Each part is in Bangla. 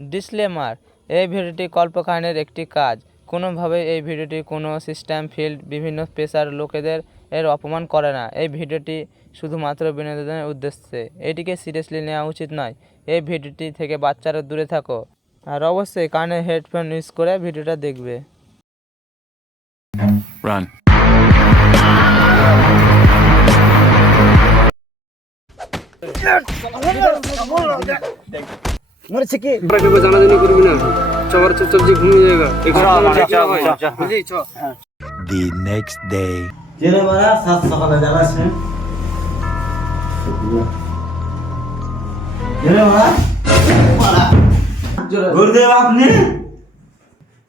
ডিসক্লেমার এই ভিডিওটি কল্পকাহিনীর একটি কাজ কোনোভাবে এই ভিডিওটি কোনো সিস্টেম ফিল্ড বিভিন্ন পেশার লোকেদের এর অপমান করে না এই ভিডিওটি শুধুমাত্র বিনোদনের উদ্দেশ্যে এটিকে সিরিয়াসলি নেওয়া উচিত নয় এই ভিডিওটি থেকে বাচ্চারা দূরে থাকো আর অবশ্যই কানে হেডফোন ইউজ করে ভিডিওটা দেখবে Run. মরেছে কি? করবি না। চুপচাপ যে ঘুমিয়ে যাবে বুঝলি? চ। day. জেনে মারা সাত সকালে জেনে মারা? গুরুদেব আপনি?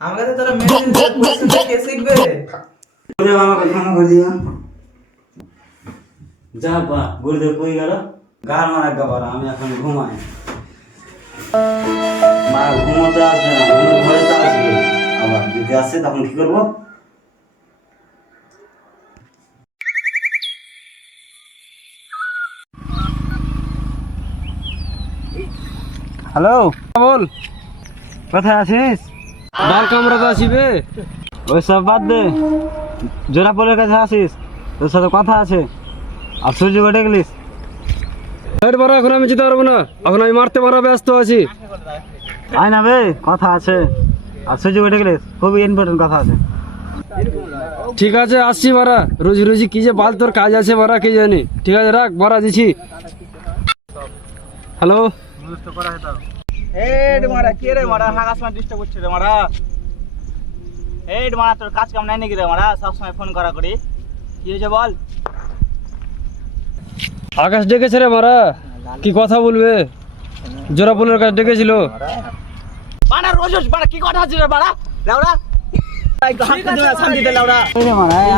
আমাকে তো তোরা মেয়ে কে শিখবে? গুরুদেব আমাকে ক্ষমা করে দিও। যা বা গুরুদেব কই গেল? গার মারা গাবার আমি এখন ঘুমাই। মা ঘুমোতে আসবে না ঘুমের ঘরে তো আসবে। আবার যদি আসে তখন কি করব? হ্যালো? বল। কোথায় আছিস? বাল কামড়াতে আসিবে ওই সব বাদ দে। জোড়া পোলের কাছে আসিস তোর সাথে কথা আছে। আর সূর্য ঘটে গেলিস। হেড মারা এখন আমি যেতে পারব না। এখন আমি মারতে মারা ব্যস্ত আছি। আয় না বে কথা আছে। আর সূর্য ঘটে গেলিস খুবই ইম্পর্টেন্ট কথা আছে। ঠিক আছে আসছি মারা রোজি রোজি কি যে বাল তোর কাজ আছে মারা কে জানি। ঠিক আছে রাখ মারা দিছি। হ্যালো হেড মারা কে রে মারা? হাগাস মা ডিস্টার্ব করছে রে মারা। হেড মারা তোর কাজ কাম নাই নাকি রে মারা? সবসময় ফোন করা করি। কি হয়েছে বল? আকাশ ডেকেছে রে মারা। কি কথা বলবে? জোড়া পোলের কাছে ডেকেছিল। রোজ রোজ মারা কি কথা আছে রে লাউরা?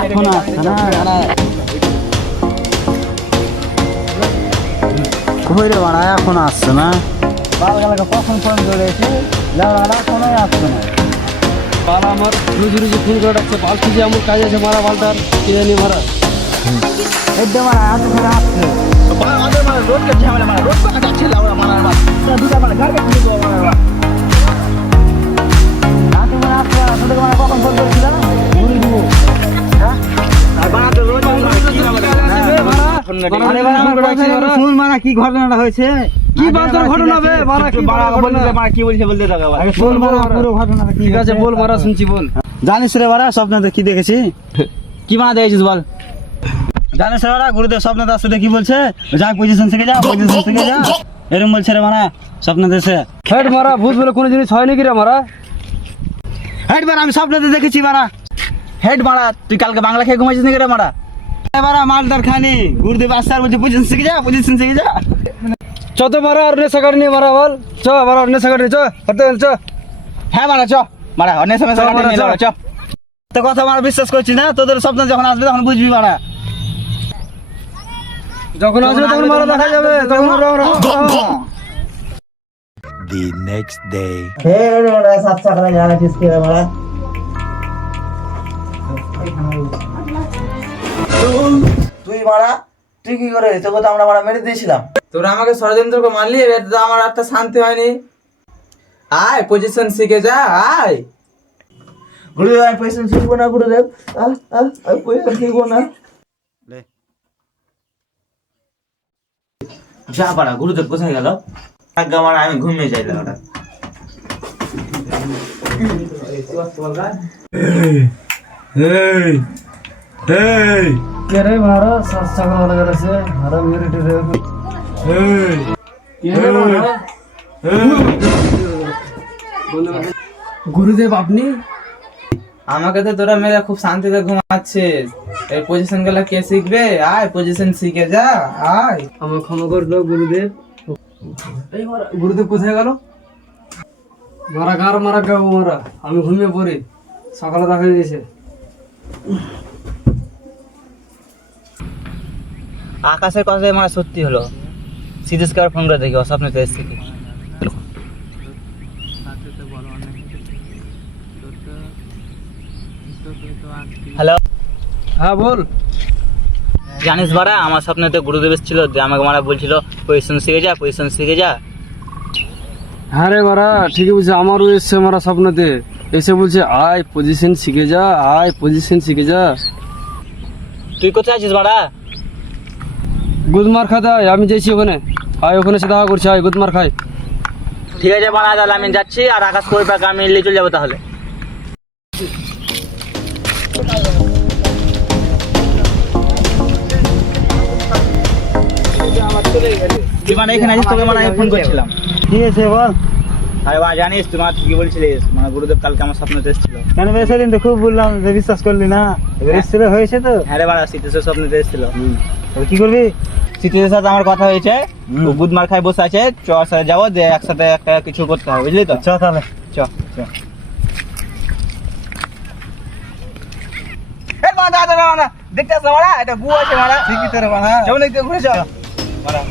এখন আসছে না মারা এখন আসছে না। বালগালাকে কখন ফোন করেছি লাউড়া আসছে না। বাল আমার রোজি রোজি ফোন করে ডাকছে বাল কি যে আমার কাজ আছে মারা বালটার? কে জানি মারা। কে আর তো রোজ মারা মারা আরে মারা ঘটনাটা হয়েছে? কি ঘটনা বে? মারা কি মারা বলতে মারা কি বলছে বলতে থাকো আগে শুন মারা পুরো ঘটনাটা ঠিক আছে বল মারা শুনছি বল। জানিস রে মারা স্বপ্নতে কি দেখেছি? কি মারা দেখেছিস বল? জানিস রে মারা গুরুদেব স্বপ্নতে আসতে কি বলছে? যা পজিশন থেকে যা পজিশন থেকে যা। এরকম বলছে রে মারা স্বপ্ন দেশে। হেড মারা ভূত বলে কোনো জিনিস হয় নাকি রে মারা? হেড মারা আমি স্বপ্নতে দেখেছি মারা। হেড মারা তুই কালকে বাংলা খেয়ে ঘুমাইছিস নাকি রে মারা? মারা মালদার খানি গুরুদেব আসার বলছে পজিশন থেকে যা পজিশন থেকে যা। চত মারা আর নেশা কাটি নিয়ে মারা বল। চ মারা নেশা কাটি চ হতে চ। হ্যাঁ মারা চ মারা অনেক সময় চ, চ। চ। তো কথা মারা বিশ্বাস করছি না তোদের স্বপ্ন যখন আসবে তখন বুঝবি মারা। যখন আসবে তখন মারা দেখা যাবে তখন The next day. হে মারা সাত সকালে জানা কিসকে মারা তুই মারা তুই কি করে? তোকে তো আমরা মারা মেরে দিয়েছিলাম। তোরা আমাকে ষড়যন্ত্র করে মারলি এবার তো আমার একটা শান্তি হয়নি। আয় পজিশন শিখে যা আয়। গুরুদেব আমি পয়সা শিখব না গুরুদেব। আহ, আহ, আমি পয়সা শিখব না। যা পারা গুরুদেব কোথায় গেল? আজ্ঞা মারা আমি ঘুমিয়ে যাই ওটা কে রে মারা সাত সকাল হয়ে গেছে মারা মেরে টেরে গুরুদেব আপনি? আমাকে তো তোরা মেরে খুব শান্তিতে ঘুমাচ্ছিস। এই পজিশনগুলো কে শিখবে? আয় পজিশন শিখে যা আয়। আমার ক্ষমা করল গুরুদেব। এই গুরুদেব কোথায় গেল? মারা কার মারা গাবো মারা। আমি ঘুমিয়ে পড়ি। সকালে দেখা গেছে। আকাশের কথা মানে সত্যি হলো। সিরিয়াসকে আর ফোন করে দেখি অস্বপ্নতে এসেছি কি হ্যালো হ্যাঁ বল। জানিস বারা আমার স্বপ্নেতে গুরুদেব এসেছিল যে আমাকে মারা বলছিল পজিশন শিখে যা পজিশন শিখে যা। হ্যাঁ রে মারা ঠিকই বলছে আমারও এসছে মারা স্বপ্নতে। এসে বলছে আয় পজিশন শিখে যা আয় পজিশন শিখে যা। তুই কোথায় আছিস মারা গুদমার খাতা আমি যাইছি ওখানে। আয় ওখানে সে দেখা করছি আয় গুদমার খাই। ঠিক আছে মারা তাহলে আমি যাচ্ছি আর আকাশ পাকে আমি নিয়ে চলে যাব তাহলে। মানে এখানে আছিস তোকে মানে আমি ফোন করছিলাম। কি আছে বল? আরে মা জানিস তুই কি বলছিলিস? মানে গুরুদেব কালকে আমার এসেছিল কেন বে সেদিন তো খুব বললাম যে বিশ্বাস করলি না। এবার এসছিল হয়েছে তো। হ্যাঁ রে বাড়া এসেছিল কি করবি? সাথে আমার কথা হয়েছে। ও গুদমার খাই বসে আছে চ সাথে যাব যে একসাথে একটা কিছু করতে হবে বুঝলি তো? চ তাহলে। চ দেখতে আসলে মারা এটা বউ আছে মারা। ঠিকই তোর যাব না ঘুরে চল মারা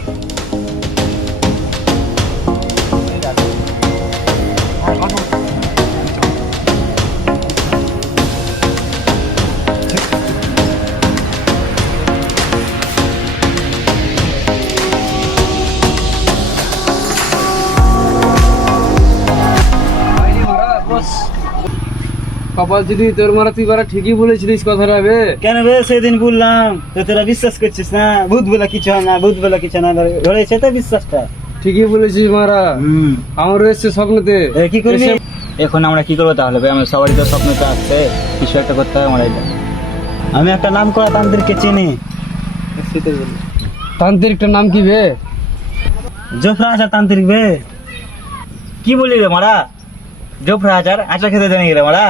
কপাল যদি তোর মারা তুই বারা ঠিকই বলেছিলিস কথাটা বে। কেন বে? সেদিন বললাম তো তোরা বিশ্বাস করছিস না? ভূত বলে কিছু হয় না ভূত বলে কিছু না। ধরেছে তো বিশ্বাসটা। ঠিকই বলেছিস মারা। আমার এসছে স্বপ্নতে। কি করবি? এখন আমরা কি করব তাহলে ভাই আমার সবারই তো স্বপ্ন তো আসছে কিছু একটা করতে হবে আমরা এটা আমি একটা নাম করা তান্ত্রিককে চিনি। তান্ত্রিকটার নাম কি বে? জোফরা আচার তান্ত্রিক বে। কি বলি রে মারা? জোফরা আচার আচার খেতে জানি রে মারা।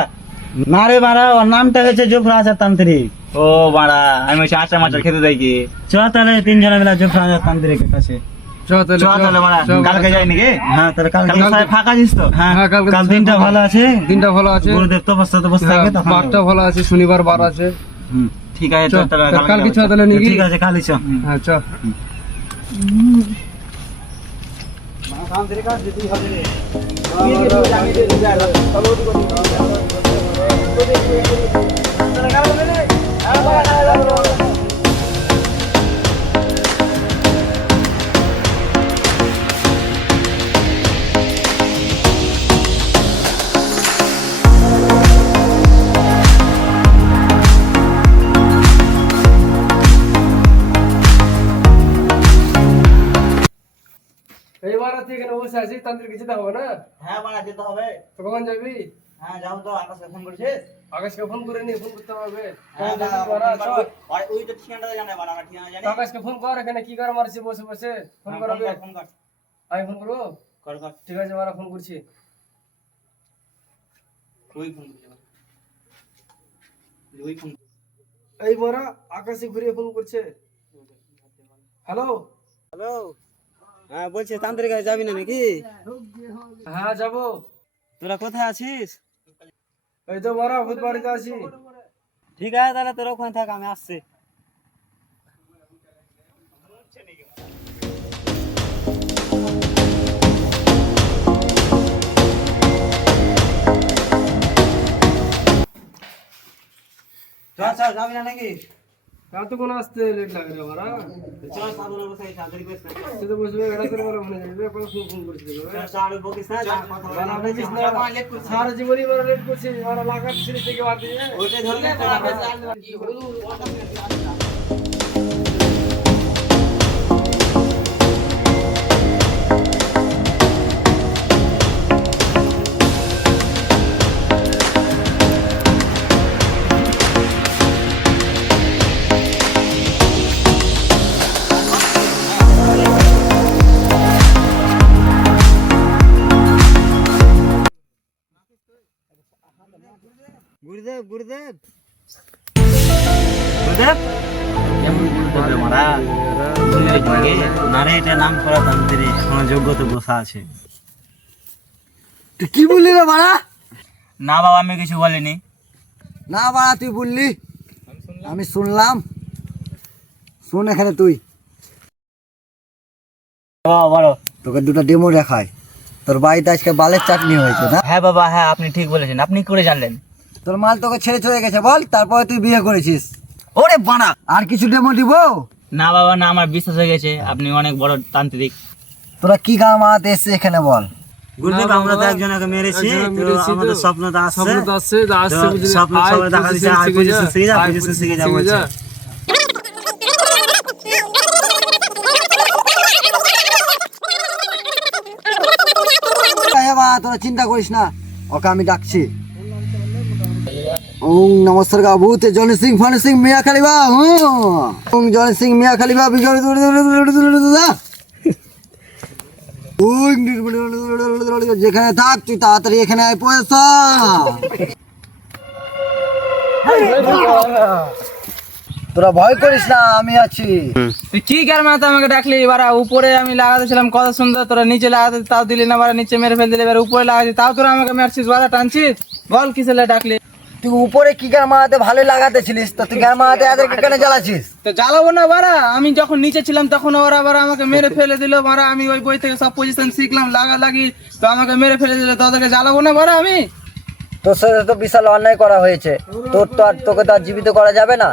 না রে মারা ওর নামটা হচ্ছে জোফরা আছে তান্ত্রিক। ও মারা আমি হচ্ছে আচার মাচার খেতে যাই কি? চ তাহলে তিনজনে মিলা জোফরা আছে তান্ত্রিকের কাছে। কালকে যাই নাকি? হ্যাঁ তাহলে কালকে ফাঁকা তো? হ্যাঁ হ্যাঁ, কাল দিনটা ভালো আছে? দিনটা ভালো আছে। গুরুদেব তো বারটা ভালো আছে শনিবার বার আছে। ঠিক আছে চ, চল কালকে চ তাহলে নাকি? ঠিক আছে কালই চ। হ্যাঁ চ। তান্ত্রিক যেতে হবে না? হ্যাঁ মারা যেতে হবে। তো কখন যাবি? হ্যাঁ যাও তো আকাশকে ফোন করছিস আকাশকে ফোন করে নি ফোন করতে হবে। হ্যাঁ, বাড়া। আর ওই তো ঠিকানাটা জানে বানা আমরা ঠিকানা জানি। আকাশকে ফোন কর এখানে কি কার মারছি বসে বসে। ফোন হ্যাঁ, করাবে ফোন কর, আমি ফোন করব? কর কর। ঠিক আছে মারা ফোন করছি। ওই ফোন ওই ফোন এই মারা আকাশে ঘুরিয়ে ফোন করছে। হ্যালো হ্যালো হ্যাঁ বলছি কাছে যাবি না নাকি? হ্যাঁ যাব। তোরা কোথায় আছিস? এই তো মারা ভূত বাড়িতে আছি। ঠিক আছে তাহলে তোরা ওখানে থাক আমি আসছি। চল চল যাবি না নাকি? এতক্ষণ আসতে লেট লাগে রে মারা চল সাধনা বসাই তাড়াতাড়ি করিস না সে তো বসবে এটা করে এখন ফোন ফোন করছি তোকে চল, চল, বকিস না, যা কথা বলে মারা না, বলিস না সারা জীবনই লেট করছি গুরুদেব গুরুদেব গুরুদেব কেমন করবে মারা বুঝলি নাকি? না রে এটা নাম করা তান্ত্রিক এখনও যোগ্যতা বসা আছে তুই কি বললি রে বাড়া না বাবা আমি কিছু বলিনি না বাড়া তুই বললি আমি শুনলাম শুন এখানে তুই বাবা বলো তোকে দুটো ডেমো দেখায় তোর বাড়িতে আজকে বালের চাটনি হয়েছে না হ্যাঁ বাবা হ্যাঁ আপনি ঠিক বলেছেন আপনি করে জানলেন তোর মাল তোকে ছেড়ে চলে গেছে বল তারপরে তুই বিয়ে করেছিস। ওরে বানা! আর কিছু ডেমো দিব? না বাবা না আমার বিশ্বাস হয়ে গেছে আপনি অনেক বড় তান্ত্রিক। তোরা কি গান মারাতে এসছিস এখানে বল। গুরুদেব আমরা তো একজনকে মেরেছি তো মেরেছি তো, আসছে স্বপ্ন সবাই দেখা দিচ্ছে, শিখে যা, শিখে যা বলছে। তোরা চিন্তা করিস না ওকে আমি ডাকছি। ওং নমস্কার গা ভূতে জনি সিং ফানি সিং মিয়া খালিবা ওং জনি সিং মিয়া খালিবা বিজয় যেখানে থাক তুই তাড়াতাড়ি এখানে আয় পয়সা তোরা ভয় করিস না আমি আছি তুই কি কার মাথা আমাকে ডাকলি বারা উপরে আমি লাগাতেছিলাম কত সুন্দর তোরা নিচে লাগাতে তাও দিলি না বারা নিচে মেরে ফেল দিলি এবার উপরে লাগাচ্ছি তাও তোরা আমাকে মারছিস বারা টানছিস বল কিসে ডাকলি তুই উপরে কি গান মারাতে ভালোই লাগাতে ছিলিস? তো তুই গান মারাতে এদেরকে কেন জ্বালাছিস তো জ্বালাবো না বারা আমি যখন নিচে ছিলাম তখন ওরা আবার আমাকে মেরে ফেলে দিল। বারা আমি ওই বই থেকে সব পজিশন শিখলাম লাগা লাগি তো আমাকে মেরে ফেলে দিল। তোদেরকে জ্বালাবো না বারা আমি? তোর সাথে তো বিশাল অন্যায় করা হয়েছে। তোর তো আর তোকে তো আর জীবিত করা যাবে না।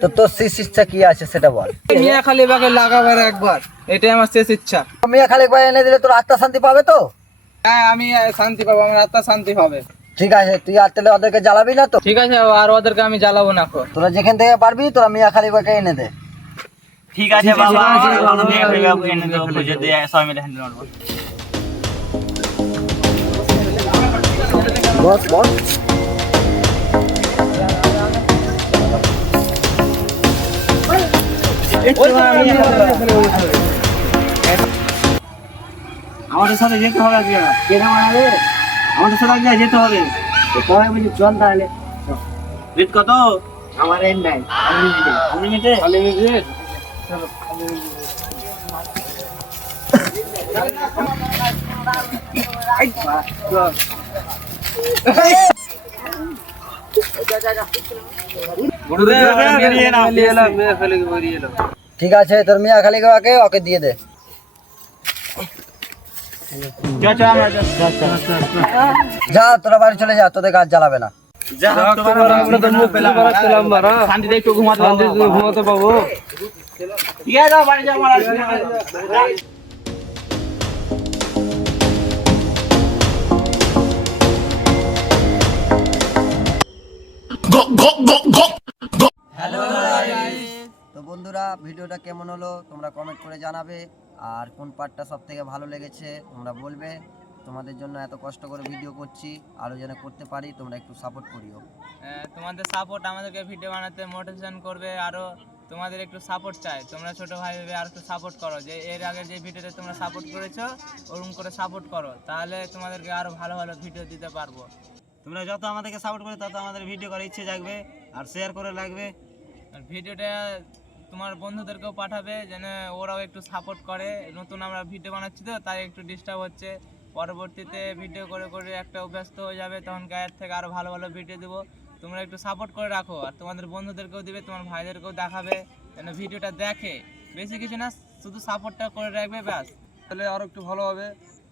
তো তোর শেষ ইচ্ছা কি আছে সেটা বল। মিয়া খালি বাগে লাগাবার একবার। এটাই আমার শেষ ইচ্ছা। মিয়া খালেক ভাই এনে দিলে তোর আত্মা শান্তি পাবে তো? হ্যাঁ আমি শান্তি পাবো আমার আত্মা শান্তি হবে। ঠিক আছে তুই আর তাহলে ওদেরকে জ্বালাবি না তো? ঠিক আছে আর ওদেরকে আমি জ্বালাবো না তোরা যেখান থেকে পারবি তোরা মিয়া খালি ভাইকে এনে দে। ঠিক আছে বাবা। মেয়ে এনে খুঁজে দিয়ে সবাই মিলে হ্যান্ডেল বস বস। আমাদের সাথে যেতে হবে আজকে। আমাদের সাথে আজকে যেতে হবে। চল তাহলে। রেট কত? আমার এন নাই। আনলিমিটেড এলাম। ঠিক আছে তোর মিয়া খালি ওকে দিয়ে দে চল চল আমরা চল। যা তোরা বাড়ি চলে যা তোদের গাছ জ্বালাবে না। যা তোমার আমরা তো মুখ খুলে বেড়াচ্ছিলাম বারা। শান্তিতে একটু ঘুমাতে পাবো ঠিক আছে বাড়ি যাও না। তো বন্ধুরা ভিডিওটা কেমন হলো তোমরা কমেন্ট করে জানাবে। আর কোন পার্টটা সব থেকে ভালো লেগেছে তোমরা বলবে। তোমাদের জন্য এত কষ্ট করে ভিডিও করছি আরও যেন করতে পারি তোমরা একটু সাপোর্ট করিও। আহ, তোমাদের সাপোর্ট আমাদেরকে ভিডিও বানাতে মোটিভেশন করবে আরও তোমাদের একটু সাপোর্ট চাই তোমরা ছোটো ভাই ভেবে আর একটু সাপোর্ট করো। যে এর আগে যে ভিডিওতে তোমরা সাপোর্ট করেছ ওরকম করে সাপোর্ট করো। তাহলে তোমাদেরকে আরও ভালো ভালো ভিডিও দিতে পারব। তোমরা যত আমাদেরকে সাপোর্ট করে তত আমাদের ভিডিও করার ইচ্ছে জাগবে আর শেয়ার করে লাগবে। আর ভিডিওটা তোমার বন্ধুদেরকেও পাঠাবে যেন ওরাও একটু সাপোর্ট করে। নতুন আমরা ভিডিও বানাচ্ছি তো তাই একটু ডিস্টার্ব হচ্ছে। পরবর্তীতে ভিডিও করে করে একটা ব্যস্ত হয়ে যাবে তখন গায়ের থেকে আরও ভালো ভালো ভিডিও দেবো। তোমরা একটু সাপোর্ট করে রাখো আর তোমাদের বন্ধুদেরকেও দিবে তোমার ভাইদেরকেও দেখাবে যেন ভিডিওটা দেখে। বেশি কিছু না শুধু সাপোর্টটা করে রাখবে ব্যাস। তাহলে আরও একটু ভালো হবে।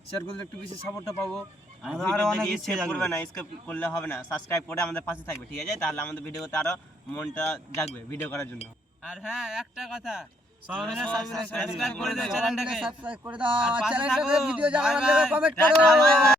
শেয়ার করলে একটু বেশি সাপোর্টটা পাবো। আমাদের আরও অনেক ইচ্ছে করবে না স্কিপ করলে হবে না। সাবস্ক্রাইব করে আমাদের পাশে থাকবে ঠিক আছে? তাহলে আমাদের ভিডিওতে আরও মনটা জাগবে ভিডিও করার জন্য। আর হ্যাঁ একটা কথা। সবাই সাবস্ক্রাইব করে দাও চ্যানেলটাকে সাবস্ক্রাইব করে দাও। আর চ্যানেলটাকে ভিডিও জানার জন্য কমেন্ট করো.